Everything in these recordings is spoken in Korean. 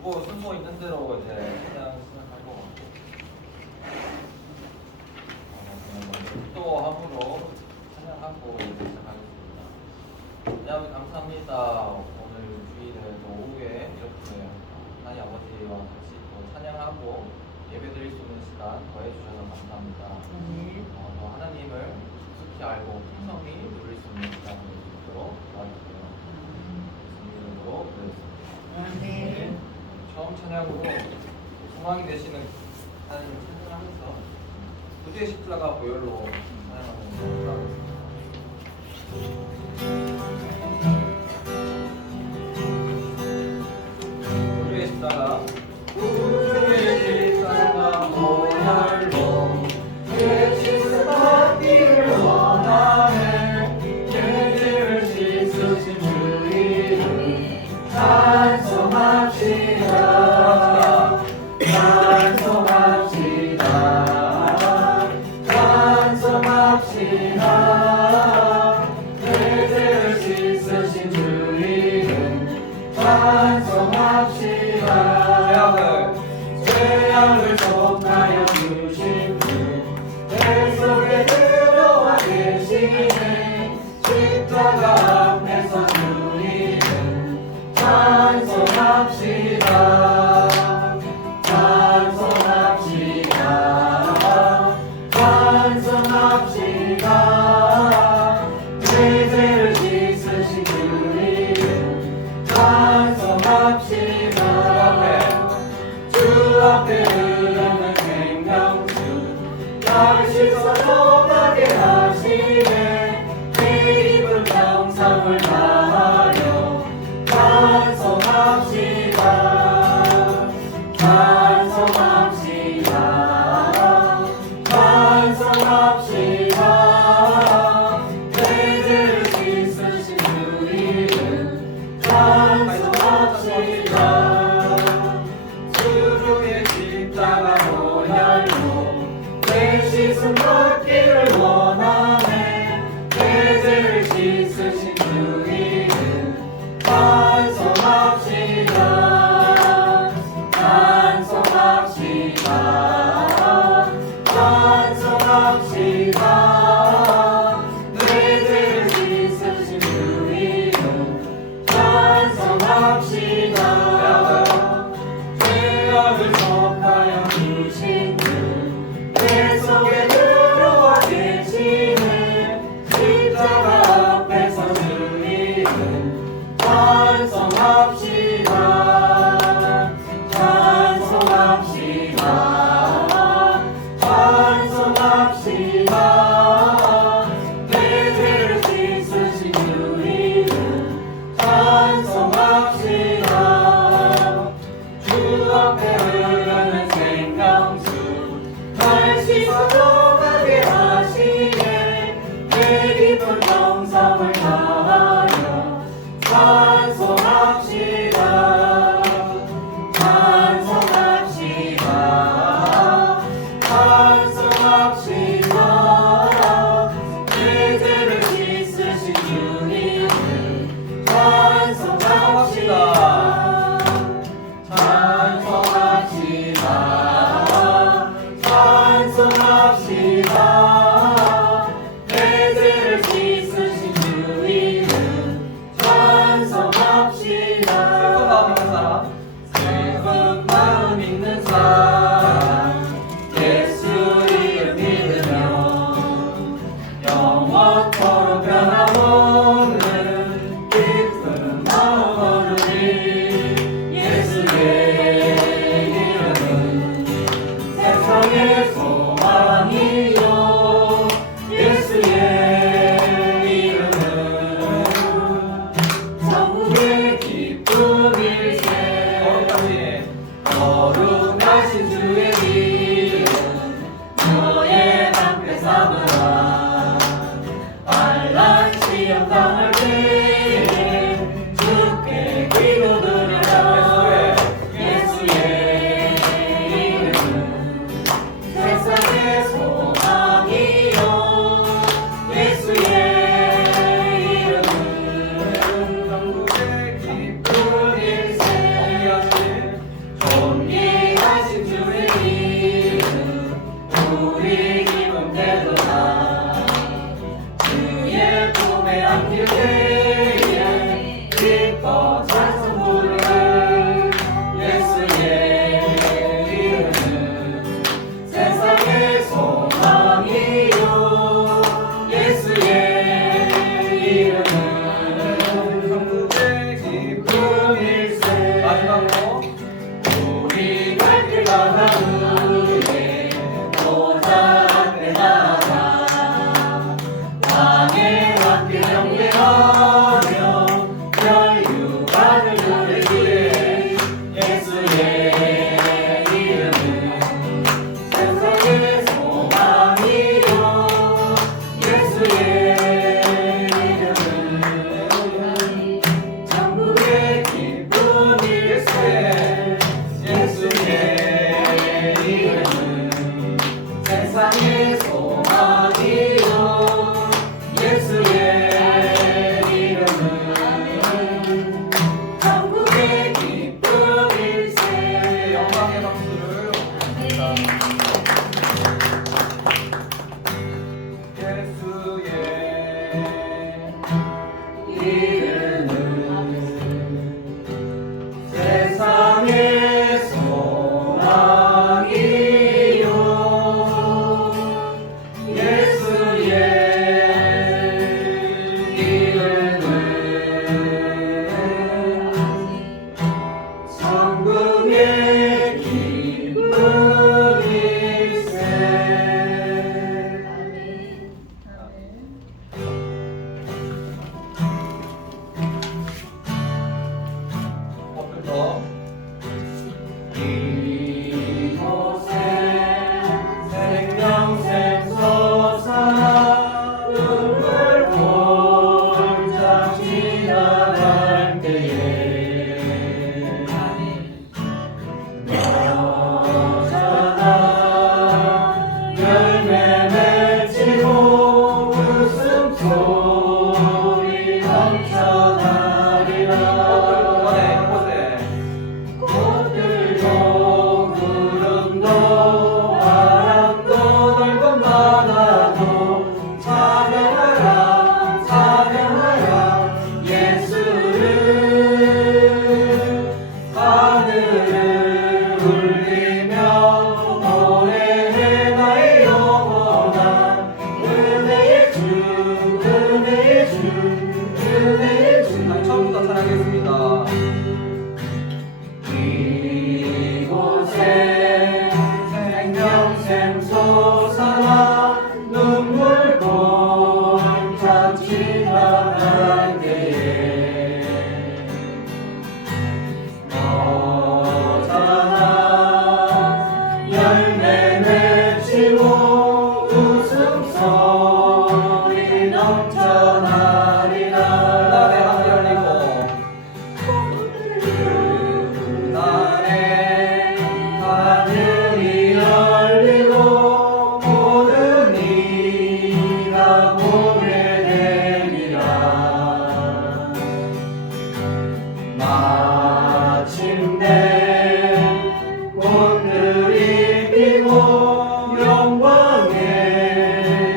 주보 순서 있는 대로 이제 찬양 시작할 것 같고 기도함으로 찬양하고 이제 시작하겠습니다. 하나님 감사합니다. 오늘 주일에 또 오후에 이렇게 하나님 아버지와 같이 또 찬양하고 예배드릴 수 있는 시간 더해주셔서 감사합니다. 또 하나님을 깊숙이 알고 풍성히 누릴 수 있는 시간을 주도록 도와주세요. 예수님으로 기도했습니다. 네. 처음 찬양으로 소망이 되시는 하나님을 찬양하면서 구주의 십자가 보혈로 찬양하는 것을 하겠습니다. 구주의 십자가 구주의 십자가 보혈로 내 씻음 받기를 원하네. 내 죄를 씻으신 주 이름 찬송합시다. 찬송합시다. 찬송합시다. 내 죄를 씻으신 주 이름 찬송합시다. 죄악을 속하여 주신 주 내 속에 들어와 계시네. 십자가 앞에서 주 이름 찬송합시다. 찬송합시다. 찬송합시다. 내 죄를 씻으신 주 이름 찬송합시다. 주 앞에 흐르는 생명수 나를 씻어 정하게 하시네. 내 입은 정성을 다하여 찬송합시다. 찬송합시다. 찬송합시다. 내 죄를 씻으신 주 이름 찬송합시다. 주의 십자가 보혈로 내 씻음 받기를 원하네. 내 죄를 씻으신 주 이름 찬송합시다. 찬송합시다. 찬송합시다. 내 죄를 씻으신 주 이름 찬송합시다. 죄악을 속하여 주신 주 내 속에 들어와 계시네. 십자가 앞에서 주 이름 찬송합시다. 찬송합시다. 찬송합시다. 내 죄를 씻으신 주 이름 찬송합시다. 주 앞에 흐르는 생명수 날 씻어 정하게 하시네. 내 깊은 정성을 다하여 찬송합시다. 찬송합시다. 찬송합시다. 내 죄를 씻으신 주 이름 찬송합시다. 찬송합시다. 찬송합시다. 내 죄를 씻으신 주 이름 찬송합시다. 슬픈 마음 있는 사람 예수 이름 믿으면 영원토록 변함없는 깊은 마음 얻으리. 예수의 이름은 세상의 소망이요. 예수의 이름은 천국의 기쁨 일세. 거룩하신 주의 이름 너의 방패 삼으라. 빨란 시험 당할 때에 주께 기도드리라. 예수의 이름은 세상의 소망이요. 예수의 이름은 천국의 기쁨 일세. 몸에 안길 때에 기뻐 찬송 부를 예수의 이름은 세상의 소망이요 예수의 이름은 천국의 기쁨일세. 마지막으로 우리 갈 길 가다 우리의 보좌 앞에 나가 왕의 왕께 경배하며 혈육안을 누리기에 예수의 이름은 세상의 소망이요 예수의 이름은 천국의 기쁨일세. 예수의 이름은 세상의 소망이요 예수의 이름은 천국의 기쁨일세. 영광의 박수를 올립니다. 예수의 이름은 세상의 소망이요 예수의 이름은 천국의 기쁨일세. 더 이곳에 생명샘솟아 눈물 골짝 지나갈 때에 여자가 열매 맺히고 웃음소리 넘쳐나리라. 꽃들도 구름도 바람도 넓은 바다도 찬양하라 찬양하라 예수를. 하늘을 울리며 노래해 나의 영혼아 은혜의 주 은혜의 주 은혜의 주. 처음부터 찬양하겠습니다. 이곳에 생명샘솟아 눈물 골짝 지나갈 때에 여자가 열매 맺히고 웃음소리 넘쳐나리라. 그날에 하늘이 열리고 그날에 하늘이 열리고 모든 이가 보게 되리라. 마침내 꽃들이 피고 영광의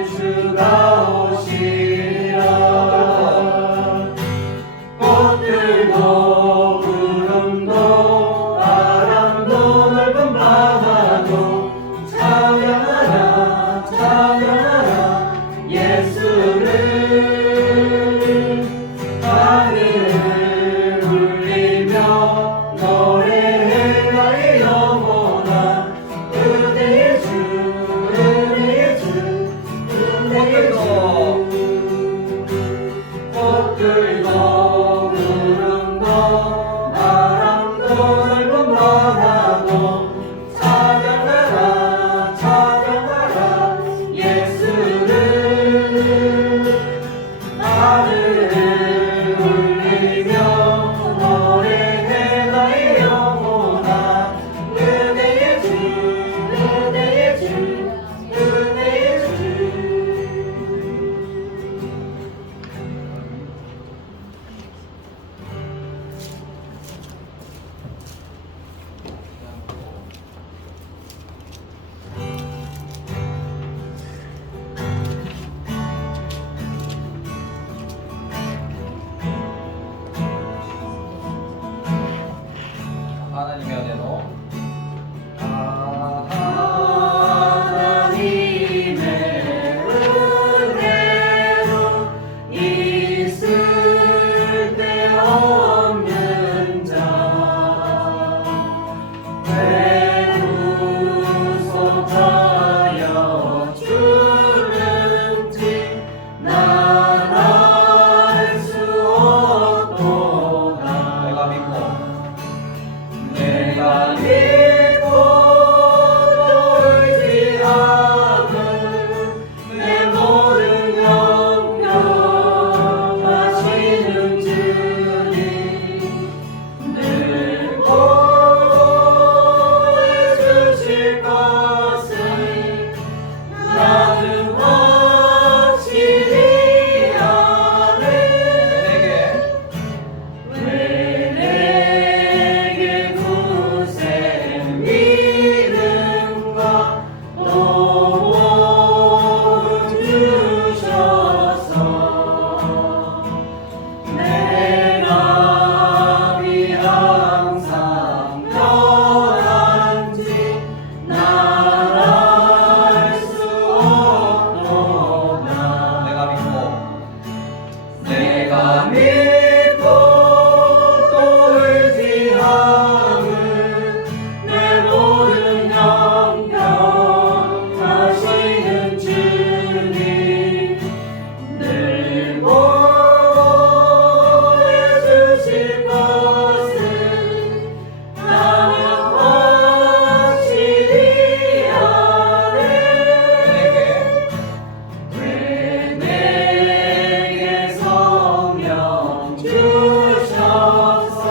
주가 오시리라. 꽃들도 구름도 바람도 넓은 바다도 찬양하라 찬양하라 예수를. 하늘을 울리며 노래해 나의 영혼아 은혜의 주 은혜의 주 은혜의 주. 꽃들도 구름도 바람도 넓은 바다도 찬양하라 찬양하라 예수를. 하늘을 울리며 노래해 나의 영혼아 은혜의 주 은혜의 주 은혜의 주. 내가 믿고 또 의지함은 내 모든 형편하시는 주님 늘 보호해 주실 것을 나는 확실히 아네. 왜 내게 성령 주셔서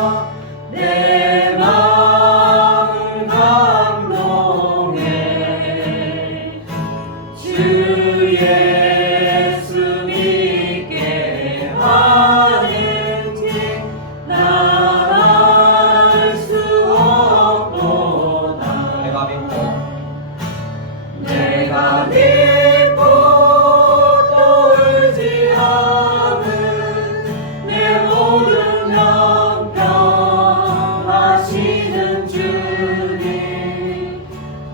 내 마음 감동해 주 예수 믿게 하는지 난 알 수 없도다. 내가 믿고 또 의지함은 내 모든 형편하시는 주님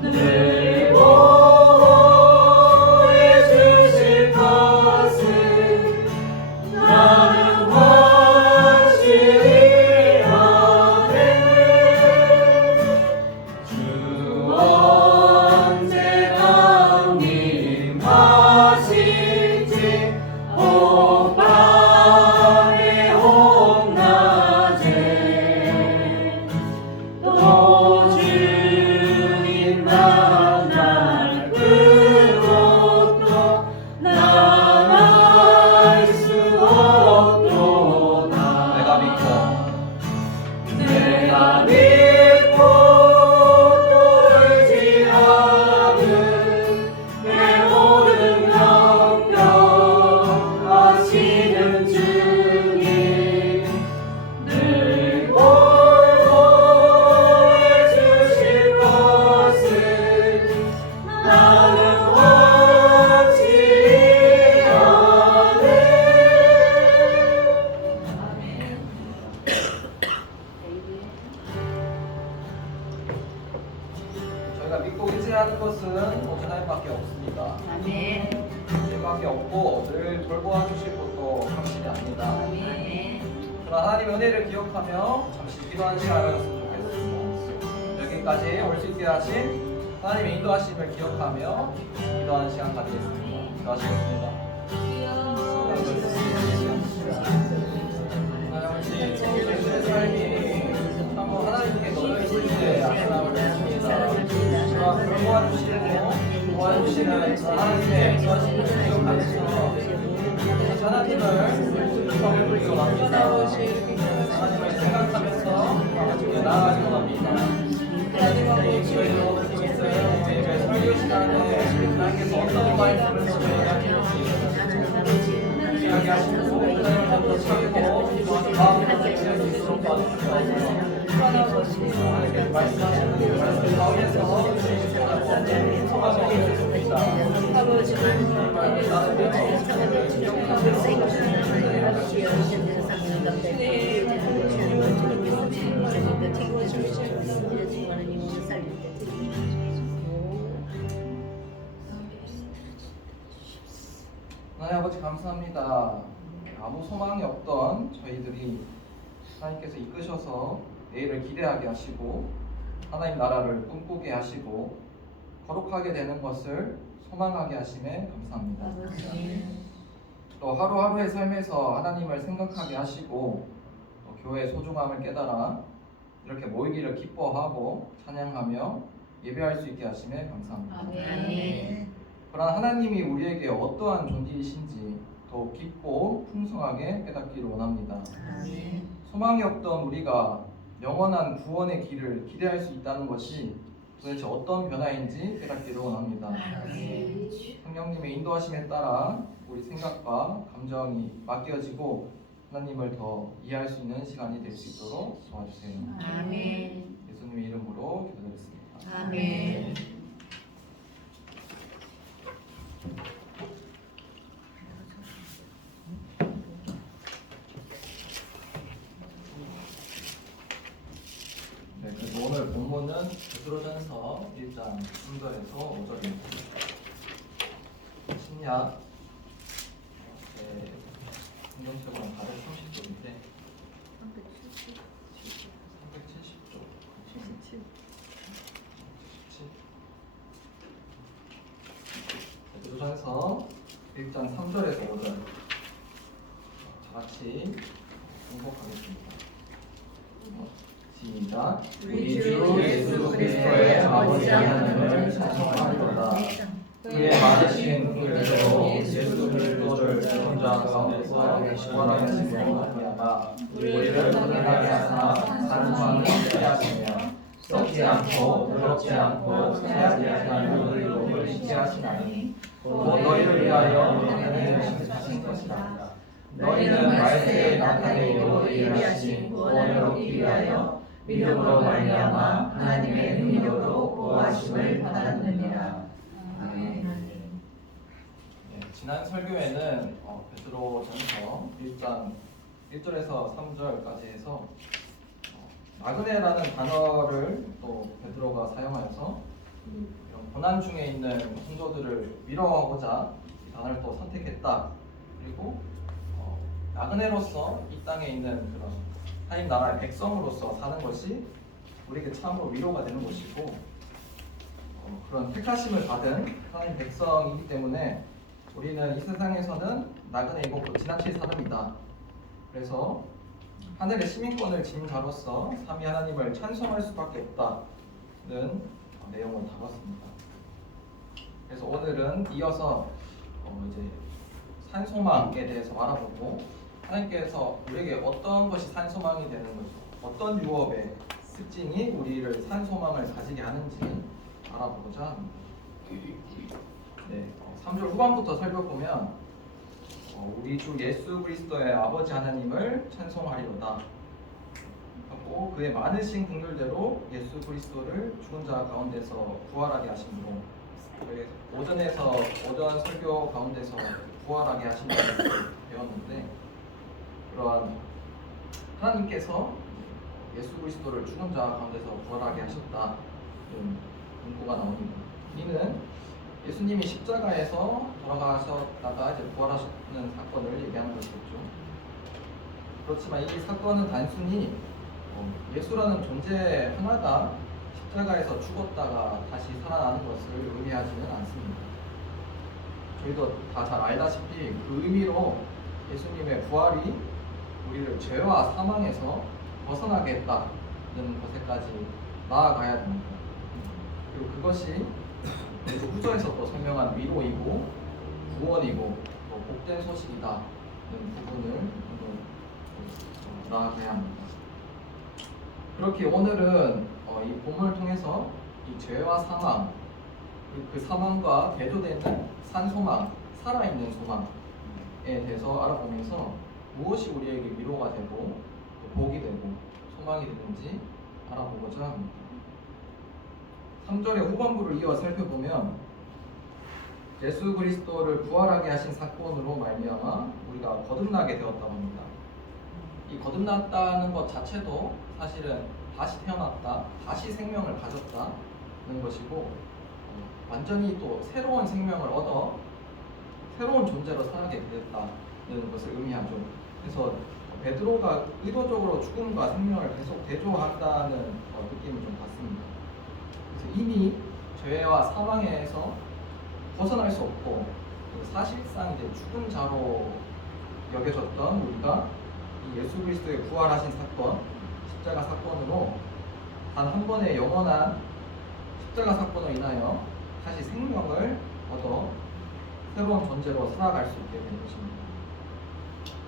늘 보호해 주실 것을 나는 확실히 아네. 주 언제 강림하실지 오밤에 홍낮에 또 주님 만날 그곳도 난 알 수 없도다. 내가 믿고 또 의지함은 내 모든 형편하시는 주님 늘 보호해 주실 것을 나는 확실히 아네. 저희가 믿고 의지하는 것은 오직 하나님밖에 없습니다. 아멘. 하나님밖에 없고 늘 돌보아 주실 것도 확실히 압니다. 아멘. 그러나 하나님의 은혜를 기억하며 잠시 기도하는 시간을 가졌으면 좋겠습니다. 여기까지 올 수 있게 하신 하나님의 인도하심을 기억하며 기도하는 시간 가지겠습니다. 기도하시겠습니다. 하나님, 저희의 삶이 한번 하나님께 놓여 있을 때 아름다움을 느낍니다. 도와주시고 도와주시는 하나님의 인도하심을 기억하면서 하나님을 성을 부리고 갑니다. 하나님을 생각하면서 하나님께 나아가기로 합니다. 저희들 오늘 이것을 저희의 설교 시간에 하나님께서 어떤 말씀을 저희에게 이야기하시고 하나님을 더 찾고 마음을 더 지킬 수 있도록 도와주시옵소서. 하나님께서 말씀하시는 그 말씀 가운데서 소망을 얻을 수 있습니다. 하나님 아버지 감사합니다. 아무 소망이 없던 저희들이 하나님께서 이끄셔서 내일을 기대하게 하시고 하나님 나라를 꿈꾸게 하시고 거룩하게 되는 것을 소망하게 하심에 감사합니다. 또 하루하루의 삶에서 하나님을 생각하게 하시고 또 교회의 소중함을 깨달아 이렇게 모이기를 기뻐하고 찬양하며 예배할 수 있게 하심에 감사합니다. 아멘. 그러나 하나님이 우리에게 어떠한 존재이신지 더 깊고 풍성하게 깨닫기를 원합니다. 아멘. 소망이 없던 우리가 영원한 구원의 길을 기대할 수 있다는 것이 도대체 어떤 변화인지 깨닫기를 원합니다. 아멘. 성령님의 인도하심에 따라 우리 생각과 감정이 맡겨지고 하나님을 더 이해할 수 있는 시간이 될 수 있도록 도와주세요. 아멘. 예수님의 이름으로 기도드렸습니다. 아멘. 네, 그래서 오늘 본문은 베드로전서 1장 3절에서 5절입니다. 신약 성경 저건 430쪽인데 370. 370쪽 77. 조선에서 1장 3절에서 5절 다 같이 공독하겠습니다. 시작. 우리 주 예수 그리스도의 아버지 하나님을 찬송하리로다. 그의 많으신 긍휼대로 예수 그리스도를 죽은 자 가운데서 부활하심으로 말미암아 우리를 거듭나게 하사 산소망을 있게 하시며 썩지 않고 더럽지 않고 새하지 아니하는 의복을 입게 하시나니 곧 너희를 위하여 하나님의 신하신 것이라. 너희는 말세에 나타내기로 예비하신 구원을 얻기 위하여 믿음으로 말미암아 하나님의 능력으로 구하심을 받았느니라. 아멘. 지난 설교에는 베드로전서 1장 1절에서 3절까지 해서 나그네라는 단어를 또 베드로가 사용하여서 이런 고난 중에 있는 성도들을 위로하고자 이 단어를 또 선택했다. 그리고 나그네로서 이 땅에 있는 그런 하나님 나라의 백성으로서 사는 것이 우리에게 참으로 위로가 되는 것이고 그런 택하심을 받은 하나님 백성이기 때문에 우리는 이 세상에서는 나그네이고 곧 지나칠 사람이다. 그래서 하늘의 시민권을 지닌 자로서 삼위 하나님을 찬송할 수밖에 없다는 내용을 다뤘습니다. 그래서 오늘은 이어서 이제 산소망에 대해서 알아보고 하나님께서 우리에게 어떤 것이 산소망이 되는 것이고 어떤 유업의 특징이 우리를 산소망을 가지게 하는지 알아보고자 합니다. 네, 3절 후반부터 살펴보면 우리 주 예수 그리스도의 아버지 하나님을 찬송하리로다 하고 그의 많으신 긍휼대로 예수 그리스도를 죽은 자 가운데서 부활하게 하심으로 오전 설교 가운데서 부활하게 하심을 배웠는데 그러한 하나님께서 예수 그리스도를 죽은 자 가운데서 부활하게 하셨다 이런 문구가 나옵니다. 이는 예수님이 십자가에서 돌아가셨다가 이제 부활하셨는 사건을 얘기하는 것이겠죠. 그렇지만 이 사건은 단순히 예수라는 존재 하나가 십자가에서 죽었다가 다시 살아나는 것을 의미하지는 않습니다. 저희도 다 잘 알다시피 그 의미로 예수님의 부활이 우리를 죄와 사망에서 벗어나게 했다는 것에까지 나아가야 됩니다. 그리고 그것이 후서에서 또 설명한 위로이고 구원이고 또 복된 소식이다는 부분을 나아가야 합니다. 그렇게 오늘은 이 본문을 통해서 이 죄와 사망 그리고 그 사망과 대조되는 산소망, 살아있는 소망에 대해서 알아보면서 무엇이 우리에게 위로가 되고 복이 되고 소망이 되는지 알아보고자 합니다. 3절의 후반부를 이어 살펴보면 예수 그리스도를 부활하게 하신 사건으로 말미암아 우리가 거듭나게 되었다고 합니다. 이 거듭났다는 것 자체도 사실은 다시 태어났다, 다시 생명을 가졌다는 것이고 완전히 또 새로운 생명을 얻어 새로운 존재로 살게 되었다는 것을 의미하죠. 그래서 베드로가 의도적으로 죽음과 생명을 계속 대조한다는 느낌을 좀 받습니다. 그래서 이미 죄와 사망에서 벗어날 수 없고 사실상 이제 죽은 자로 여겨졌던 우리가 이 예수 그리스도의 부활하신 사건, 십자가 사건으로 단 한 번의 영원한 십자가 사건으로 인하여 다시 생명을 얻어 새로운 존재로 살아갈 수 있게 되는 것입니다.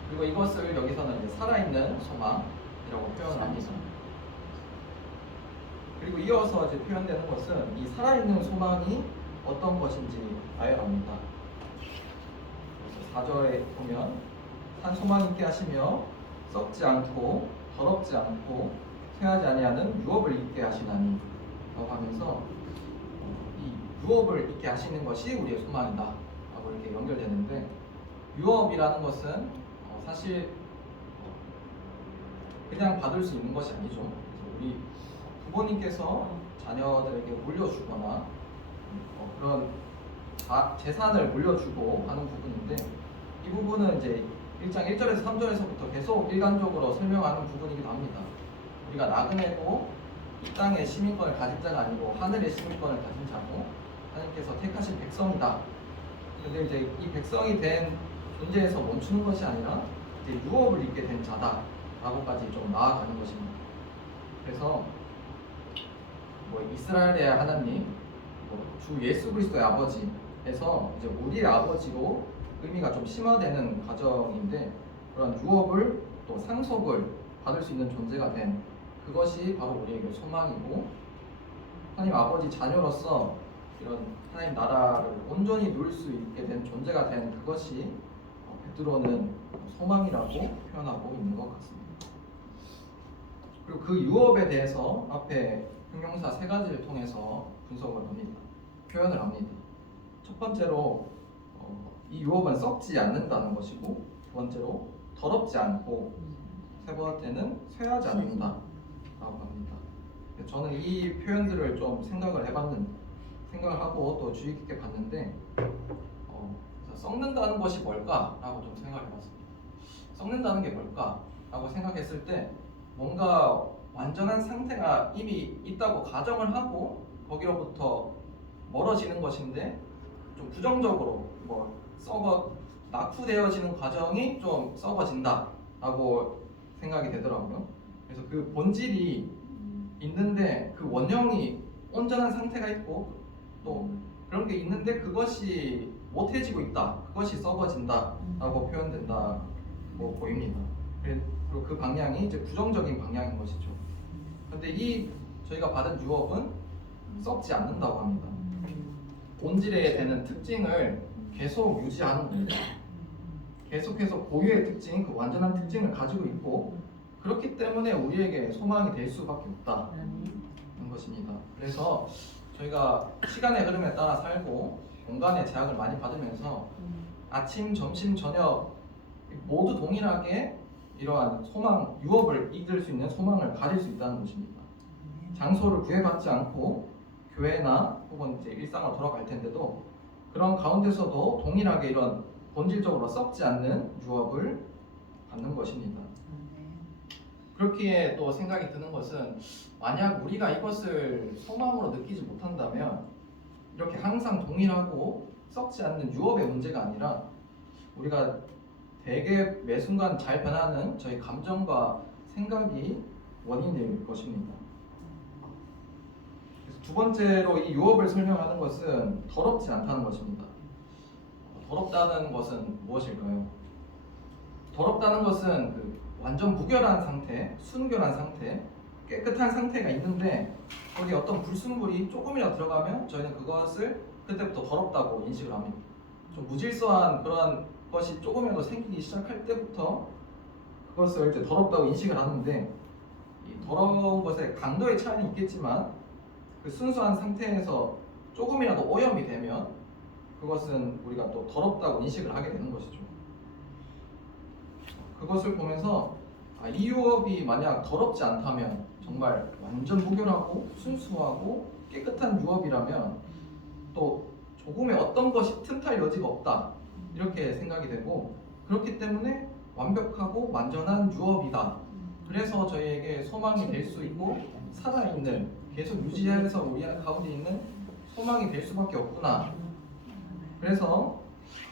그리고 이것을 여기서는 이제 살아있는 소망이라고 표현을 합니다. 그리고 이어서 이제 표현되는 것은 이 살아있는 소망이 어떤 것인지 나열합니다. 그래서 4절에 보면 산 소망 있게 하시며 썩지 않고 더럽지 않고 쇠하지 아니하는 유업을 있게 하시나니 라고 하면서 이 유업을 있게 하시는 것이 우리의 소망이다 라고 이렇게 연결되는데 유업이라는 것은 사실 그냥 받을 수 있는 것이 아니죠. 그래서 우리 부모님께서 자녀들에게 물려주거나 그런 재산을 물려주고 하는 부분인데 이 부분은 이제 1장 1절에서 3절에서부터 계속 일관적으로 설명하는 부분이기도 합니다. 우리가 나그네고 이 땅의 시민권을 가진 자가 아니고 하늘의 시민권을 가진 자고 하나님께서 택하신 백성이다. 근데 이제 이 백성이 된 존재에서 멈추는 것이 아니라 이제 유업을 입게 된 자다라고까지 좀 나아가는 것입니다. 그래서 뭐 이스라엘의 하나님, 주 예수 그리스도의 아버지에서 이제 우리의 아버지로 의미가 좀 심화되는 과정인데, 그런 유업을 또 상속을 받을 수 있는 존재가 된 그것이 바로 우리에게 소망이고, 하나님 아버지 자녀로서 이런 하나님 나라를 온전히 누릴 수 있게 된 존재가 된 그것이 베드로는 소망이라고 표현하고 있는 것 같습니다. 그리고 그 유업에 대해서 앞에 형용사 3가지를 통해서 분석을 합니다. 표현을 합니다. 첫 번째로 이 유업은 썩지 않는다는 것이고, 두 번째로 더럽지 않고, 세 번째는 쇠하지 않는다라고 합니다. 저는 이 표현들을 좀 생각을 하고 또 주의 깊게 봤는데, 그래서 썩는다는 것이 뭘까라고 좀 생각을 해봤습니다. 썩는다는 게 뭘까라고 생각했을 때, 뭔가 완전한 상태가 이미 있다고 가정을 하고 거기로부터 멀어지는 것인데, 좀 부정적으로 낙후되어지는 과정이 좀 썩어진다라고 생각이 되더라고요. 그래서 그 본질이 있는데 그 원형이 온전한 상태가 있고 또 그런 게 있는데 그것이 못해지고 있다, 그것이 썩어진다라고 표현된다고 보입니다. 그리고 그 방향이 이제 부정적인 방향인 것이죠. 그런데 저희가 받은 유업은 썩지 않는다고 합니다. 본질에 대는 특징을 계속 유지하는 겁니다. 계속해서 고유의 특징, 그 완전한 특징을 가지고 있고, 그렇기 때문에 우리에게 소망이 될 수밖에 없다는 것입니다. 그래서 저희가 시간의 흐름에 따라 살고 공간의 제약을 많이 받으면서 아침, 점심, 저녁 모두 동일하게 이러한 소망, 유업을 이길 수 있는 소망을 가질 수 있다는 것입니다. 장소를 구애받지 않고 교회나 혹은 이제 일상으로 돌아갈 텐데도 그런 가운데서도 동일하게 이런 본질적으로 썩지 않는 유업을 받는 것입니다. 그렇기에 또 생각이 드는 것은, 만약 우리가 이것을 소망으로 느끼지 못한다면 이렇게 항상 동일하고 썩지 않는 유업의 문제가 아니라 우리가 되게 매 순간 잘 변하는 저희 감정과 생각이 원인일 것입니다. 그래서 두 번째로 이 유업을 설명하는 것은 더럽지 않다는 것입니다. 더럽다는 것은 무엇일까요? 더럽다는 것은 그 완전 무결한 상태, 순결한 상태, 깨끗한 상태가 있는데 거기에 어떤 불순물이 조금이라도 들어가면 저희는 그것을 그때부터 더럽다고 인식을 합니다. 좀 무질서한 그런 것이 조금이라도 생기기 시작할 때부터 그것을 이제 더럽다고 인식을 하는데, 이 더러운 것의 강도의 차이는 있겠지만 그 순수한 상태에서 조금이라도 오염이 되면 그것은 우리가 또 더럽다고 인식을 하게 되는 것이죠. 그것을 보면서 이 유업이 만약 더럽지 않다면, 정말 완전 무결하고 순수하고 깨끗한 유업이라면 또 조금의 어떤 것이 틈탈 여지가 없다, 이렇게 생각이 되고, 그렇기 때문에 완벽하고 완전한 유업이다. 그래서 저희에게 소망이 될 수 있고 살아있는, 계속 유지해서 우리 가운데 있는 소망이 될 수밖에 없구나. 그래서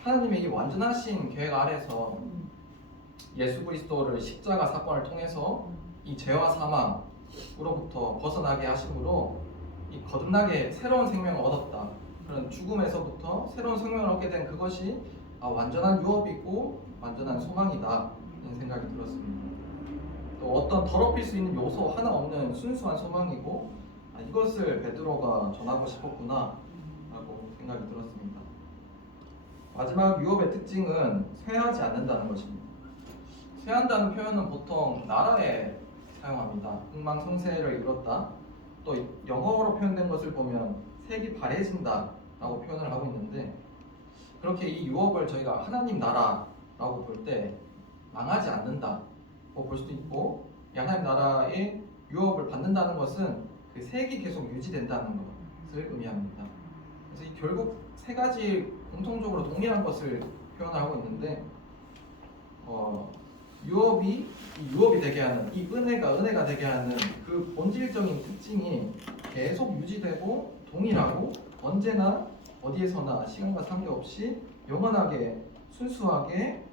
하나님의 이 완전하신 계획 아래서 예수 그리스도를 십자가 사건을 통해서 이 죄와 사망으로부터 벗어나게 하심으로 이 거듭나게 새로운 생명을 얻었다. 그런 죽음에서부터 새로운 생명을 얻게 된 그것이 완전한 유업이고 완전한 소망이다, 이런 생각이 들었습니다. 또 어떤 더럽힐 수 있는 요소 하나 없는 순수한 소망이고, 이것을 베드로가 전하고 싶었구나 라고 생각이 들었습니다. 마지막 유업의 특징은 쇠하지 않는다는 것입니다. 쇠한다는 표현은 보통 나라에 사용합니다. 흥망성쇠를 이뤘다. 또 영어로 표현된 것을 보면 색이 바래진다 라고 표현을 하고 있는데, 그렇게 이 유업을 저희가 하나님 나라라고 볼 때 망하지 않는다고 볼 수도 있고, 하나님 나라의 유업을 받는다는 것은 그 색이 계속 유지된다는 것을 의미합니다. 그래서 결국 3가지 공통적으로 동일한 것을 표현하고 있는데, 유업이 되게 하는 이 은혜가 되게 하는 그 본질적인 특징이 계속 유지되고 동일하고 언제나 어디에서나 시간과 상관없이 영원하게 순수하게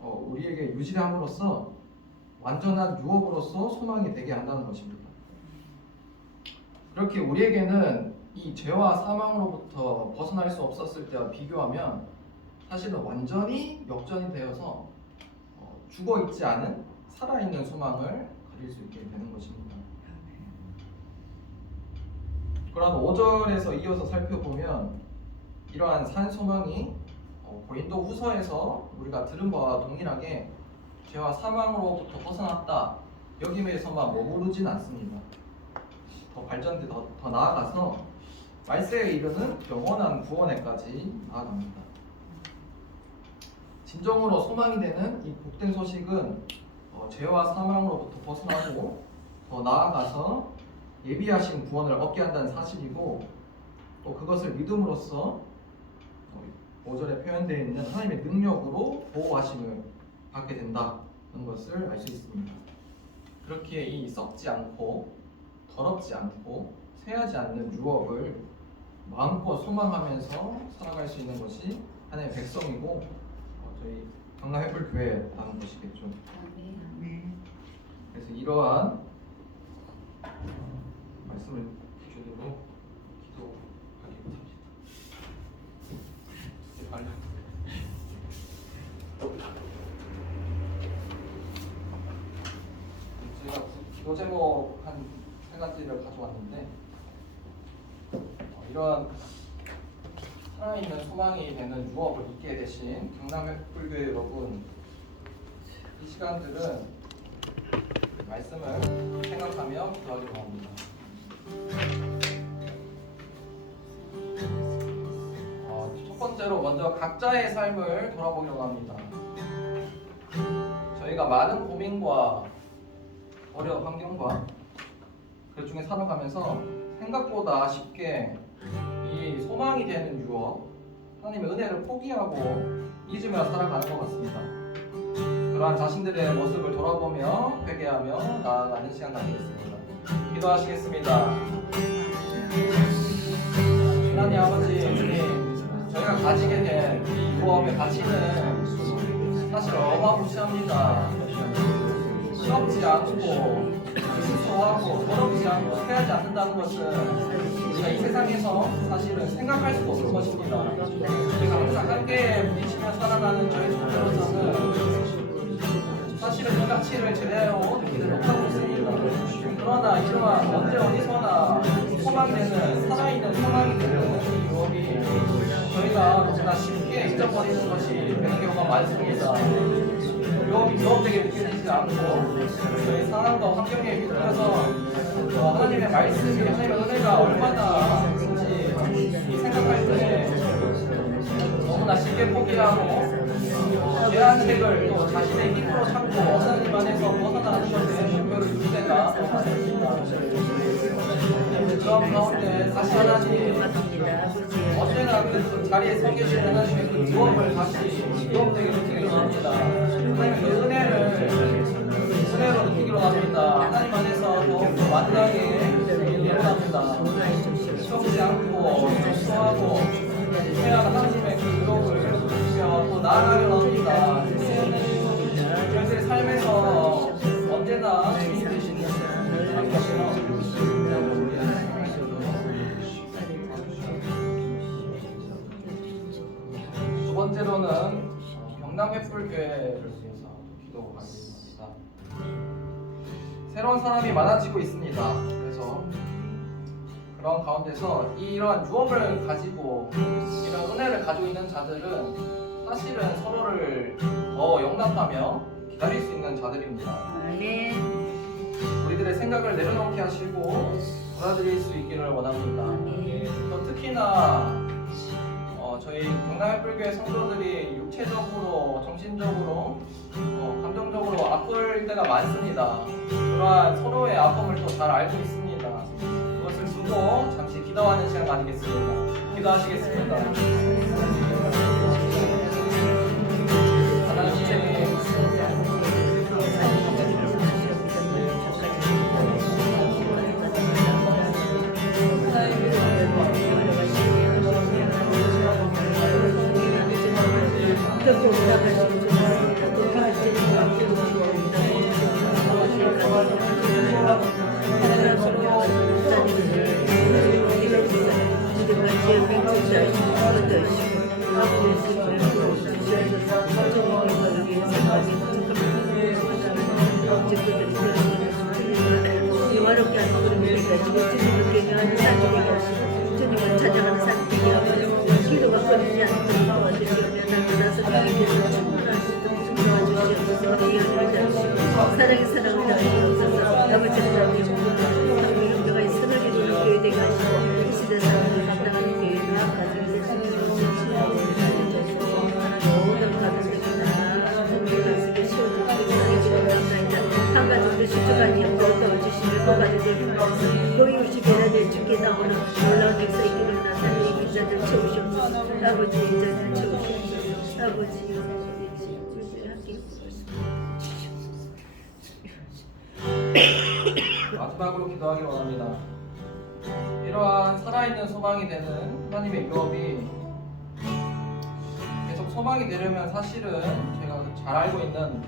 우리에게 유지함으로써 완전한 유업으로서 소망이 되게 한다는 것입니다. 그렇게 우리에게는 이 죄와 사망으로부터 벗어날 수 없었을 때와 비교하면 사실은 완전히 역전이 되어서 죽어 있지 않은 살아있는 소망을 가질 수 있게 되는 것입니다. 그러나 5절에서 이어서 살펴보면 이러한 산 소망이 고린도 후서에서 우리가 들은 바와 동일하게 죄와 사망으로부터 벗어났다 여김에서만 머무르진 않습니다. 더 발전돼 더 나아가서 말세에 이르는 영원한 구원에까지 나아갑니다. 진정으로 소망이 되는 이 복된 소식은 죄와 사망으로부터 벗어나고 더 나아가서 예비하신 구원을 얻게 한다는 사실이고 또 그것을 믿음으로써 5절에 표현되어 있는 하나님의 능력으로 보호하심을 받게 된다는 것을 알 수 있습니다. 그렇기에 이 썩지 않고 더럽지 않고 쇠하지 않는 유업을 마음껏 소망하면서 살아갈 수 있는 것이 하나님의 백성이고 저희 경남해불교회라는 것이겠죠. 그래서 이러한 말씀을 기준으로 기도하겠습니다. 제가 기도 제목 한 3가지를 가져왔는데 이러한 살아있는 소망이 되는 유업을 잊게 되신 경남해불교회 여러분, 이 시간들은 말씀을 생각하며 기도하기로 합니다. 첫 번째로 먼저 각자의 삶을 돌아보려고 합니다. 저희가 많은 고민과 어려운 환경과 그 중에 살아가면서 생각보다 쉽게 이 소망이 되는 유업, 하나님의 은혜를 포기하고 잊으며 살아가는 것 같습니다. 그러한 자신들의 모습을 돌아보며 회개하며 나아가는 시간 가지겠습니다. 기도하시겠습니다. 하나님 아버지, 주님, 저희가 가지게 된 이 유업의 가치는 사실 어마무시합니다. 시럽지 않고 순수하고 더럽지 않고 쇠하지 않는다는 것은 우리가 이 세상에서 사실은 생각할 수도 없는 것입니다. 우리가 항상 한계에 부딪히며 살아가는 저희 속에서는 사실은 그 가치를 제대로 느끼지 못하고 있습니다. 그러나 이러한 언제 어디서나 소망이 되는 살아있는 소망이 되는 이 유업이 저희가 너무나 쉽게 잊어버리는 것이 되는 경우가 많습니다. 유업이 유업되게 느껴지지 않고 저희 상황과 환경에 휘둘려서 하나님의 말씀이 하나님의 은혜가 얼마나 큰지 생각할 때 너무나 쉽게 포기하고 제한책을 또 자신의 힘으로 참고 하나님 안에서 벗어나는 것에 목표를 둘 때가 많습니다. 그런 가운데 다시 하나님 언제나 그 자리에 서 계신 하나님의 그 유업을 다시 유업되게 느끼기로 합니다. 하나님의 그 은혜로 느끼기로 합니다. 하나님 안에서 더욱더 완전하게 되기로 합니다. 썩지 않고 순수하고 태어난 하나님의 그 유업을 느끼며 또 나아가려 합니다. 저희들의 삶에서 언제나 주인 되시는 하나님께서 두 번째로는 경남해불교회를 위해서 기도하겠습니다. 새로운 사람이 많아지고 있습니다. 그래서 그런 가운데서 이러한 유업을 가지고 이런 은혜를 가지고 있는 자들은 사실은 서로를 더 용납하며 기다릴 수 있는 자들입니다. 우리들의 생각을 내려놓게 하시고 받아들일 수 있기를 원합니다. 또 특히나 저희 경남해불교회 성도들이 육체적으로, 정신적으로, 감정적으로 아플 때가 많습니다. 그러한 서로의 아픔을 또 잘 알고 있습니다. 그것을 두고 잠시 기도하는 시간 가지겠습니다. 기도하시겠습니다. 하나님, 것들을 주님 어렵게 하는 그런 일이 가지고 주님을 경외하는 삶이 되게 하시고 주님을 찾아가는 삶이 되게 하고 기도가 끊이지 않도록 도와주시오며 날마다 성령님께서 충분할 수 있도록 도와주시옵소서. 우리 연을 잡으시고 사랑의 사랑을 다하시옵소서. 아버지의 사랑이 용병의 선을 이루는 교회 되게 하시고 이 시대 사람을 감당하는 교회나 가정이 될 수 있도록 주시옵소서. 모든 가정들이 다 성령 말씀에 씌워주시고 사랑해주시고 감사합니다. 한 가정도 실족하지 않고 도와주시며 그 가정들 통해서 고이웃이 배라될 주께 나오는 놀라운 역사 있기를 나타내 인자들 채우시옵소서. 아버지 인자들 채우시옵소서. 아버지 마지막으로 기도하기 원합니다. 이러한 살아있는 소망이 되는 하나님의 유업이 계속 소망이 되려면 사실은 제가 잘 알고 있는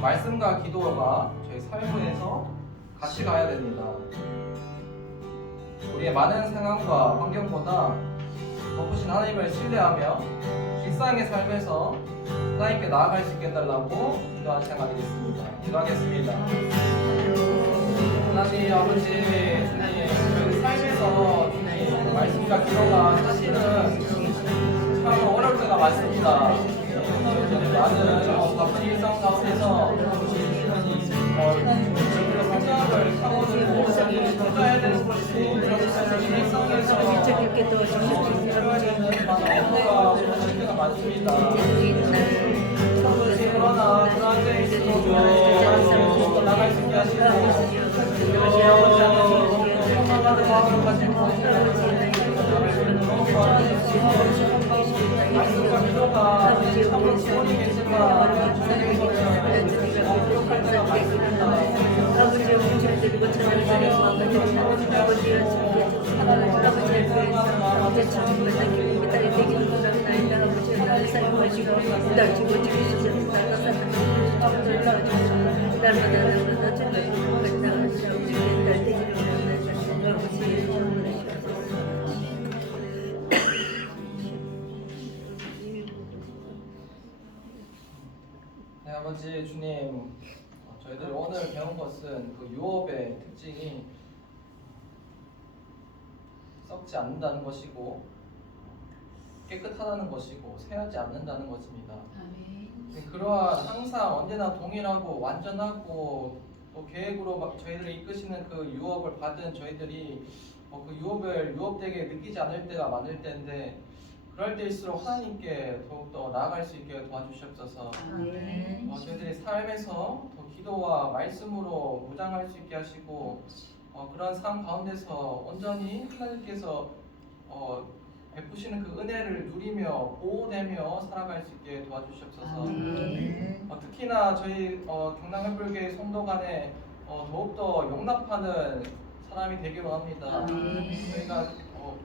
말씀과 기도가 저희 삶에서 같이 가야 됩니다. 우리의 많은 상황과 환경보다 높으신 하나님을 신뢰하며 일상의 삶에서 하나님께 나아갈 수 있게 해달라고 기도하는 시간 되겠습니다. 기도하겠습니다. 하나님 아버지, 저희 삶에서 주님 말씀과 기도가 사실은 참 어려울 때가 많습니다. 많은 바쁜 일상 가운데서 생각을 사고들고 혼자해야 되는 것이 그런 일상에서 주님께 도와주시옵소서. 업무가 오실 때가 많습니다. 그러나 그러한 데 있어도 나갈 수 있게 하시고 아버지 안에서 평안하는 마음을 가지고 말씀과 기도가 참으로 기본이 계시지만 저희에게서 부족할 때가 많습니다. 아버지 우주를 드리고 찬양을 드리고 아버지의 아버지의 교회에서 이제 천국과 기쁨이 딸이 되기를 원합니다. 아버지의 나를 사용하시고 날 주고 지키시옵소서. 날마다 주님을 나가시고 우주의 딸 되기를 원합니다. 아버지의 주님을 네, 아버지 주님, 저희들이 오늘 배운 것은 그 유업의 특징이 썩지 않는다는 것이고 깨끗하다는 것이고 새하지 않는다는 것입니다. 그러한 항상 언제나 동일하고 완전하고 또 계획으로 저희들을 이끄시는 그 유업을 받은 저희들이 그 유업을 유업되게 느끼지 않을 때가 많을 텐데 그럴 때일수록 하나님께 더욱더 나아갈 수 있게 도와주시옵소서. 저희들이 삶에서 더 기도와 말씀으로 무장할 수 있게 하시고 그런 삶 가운데서 온전히 하나님께서 베푸시는 그 은혜를 누리며 보호되며 살아갈 수 있게 도와주시옵소서. 특히나 저희 경남햇불교회 성도 간에 더욱더 용납하는 사람이 되기를 원합니다. 저희가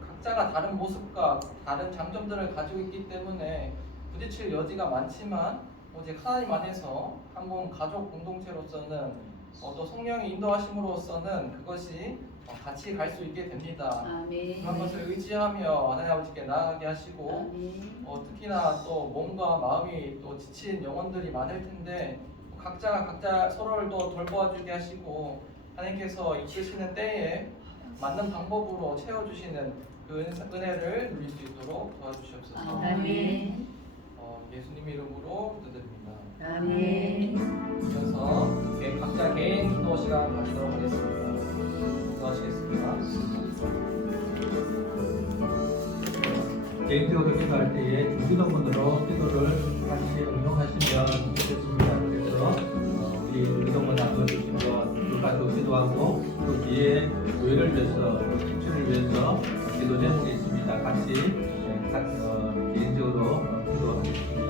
각자가 다른 모습과 다른 장점들을 가지고 있기 때문에 부딪힐 여지가 많지만 오직 하나님 안에서 한 몸 가족 공동체로서는 또 성령의 인도하심으로서는 그것이 같이 갈 수 있게 됩니다. 그런 것을 의지하며 하나님 아버지께 나아가게 하시고 특히나 또 몸과 마음이 또 지친 영혼들이 많을 텐데 각자가 각자 서로를 또 돌보아주게 하시고 하나님께서 이끄시는 때에 맞는 방법으로 채워주시는 그 은혜를 누릴 수 있도록 도와주시옵소서. 예수님 이름으로 기도드립니다. 그래서 각자 개인 기도 시간 가지도록 하겠습니다. 기도하시겠습니다. 개인적으로 기도할 때에 주기도문으로 기도를 같이 응용하시면 좋겠습니다. 그래서 우리 주기도문 한번 주시고 가지고 기도하고 또 뒤에 교회를 위해서 집주를 위해서 기도해 보겠습니다. 같이 개인적으로 기도하겠습니다.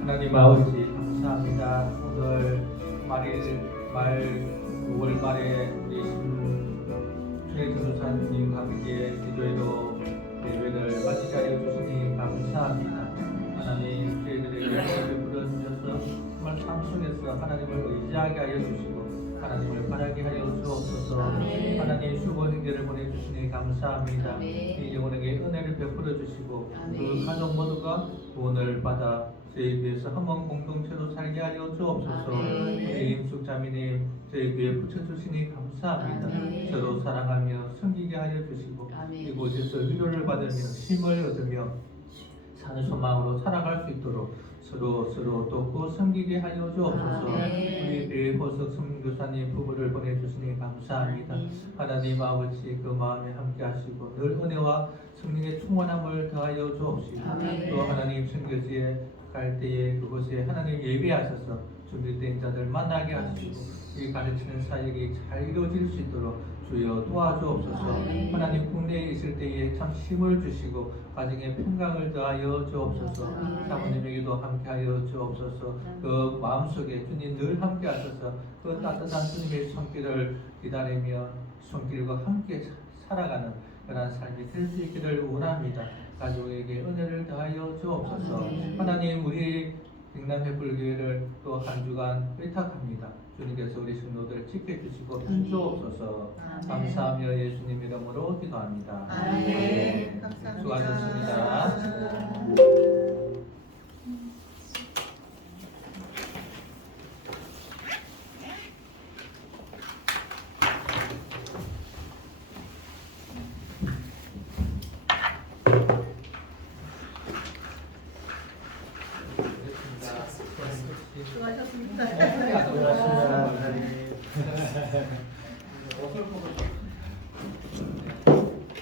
하나님 아버지 감사합니다. 오늘 말 5월 말에 우리 최진우사님 함께 기도회로 예배를 마치게 하여 주시니 감사합니다. 하나님 저희들에게 예배를 부르셔서 정말 삶 속에서 하나님을 의지하게 하여 주시고 하나님을 바라게 하여 주옵소서. 하나님 수고 행제를 보내주시니 감사합니다. 이 영혼에게 은혜를 베풀어 주시고 그 가족 모두가 구원을 받아 저희 교회에서 한번 공동체로 살게 하여 주옵소서. 우리 임숙자매님 저희 교회에 붙여주시니 감사합니다. 서로 사랑하며 섬기게 하여 주시고 이곳에서 위로를 받으며 힘을 얻으며 사는 소망으로 살아갈 수 있도록 서로 돕고 섬기게 하여 주옵소서. 우리 배호석 선교사님 부부를 보내주시니 감사합니다. 하나님 아버지 그 마음에 함께 하시고 늘 은혜와 성령의 충만함을 더하여 주옵시고 또 하나님 선교지에 갈 때에 그곳에 하나님 예배하셔서 준비된 자들 만나게 하시고 이 가르치는 사역이 잘 이루어질 수 있도록 주여 도와주옵소서. 하나님 국내에 있을 때에 참 힘을 주시고 가정에 평강을 더하여 주옵소서. 사모님에게도 함께하여 주옵소서. 그 마음속에 주님 늘 함께하셔서 그 따뜻한 주님의 손길을 기다리며 손길과 함께 살아가는 그런 삶이 될 수 있기를 원합니다. 가족에게 은혜를 더하여 주옵소서. 하나님 우리 백남회불교회를 또 한 주간 의탁합니다. 주님께서 우리 신도들 지켜주시고 인도옵소서. 감사하며 예수님 이름으로 기도합니다. 아멘. 수고하셨습니다.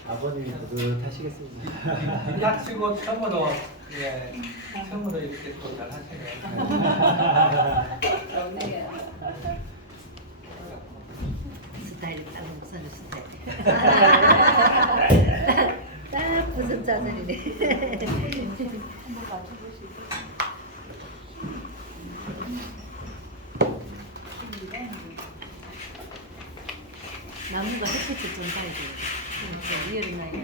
아버님이 뿌듯하시겠습니다. 닥치고 처음으로 처음으로 이렇게 또 잘 하시네요. 스타일이 딱 목사님 스타일. 딱 무슨 짜증이네. 한번 맞춰보시고. 나무가 햇빛을 좀 봐야 돼. 리얼이 나야 돼.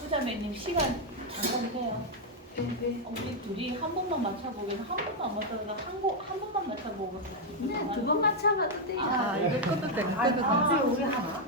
후자매님 시간 잠깐 해요. 우리 둘이 한 번만 맞춰보기는 한 번도 안 맞춰서 한 번만 맞춰보고 네, 두 번 맞춰봐도 돼요. 이거 것도 되는 거거든요. 우리 하나?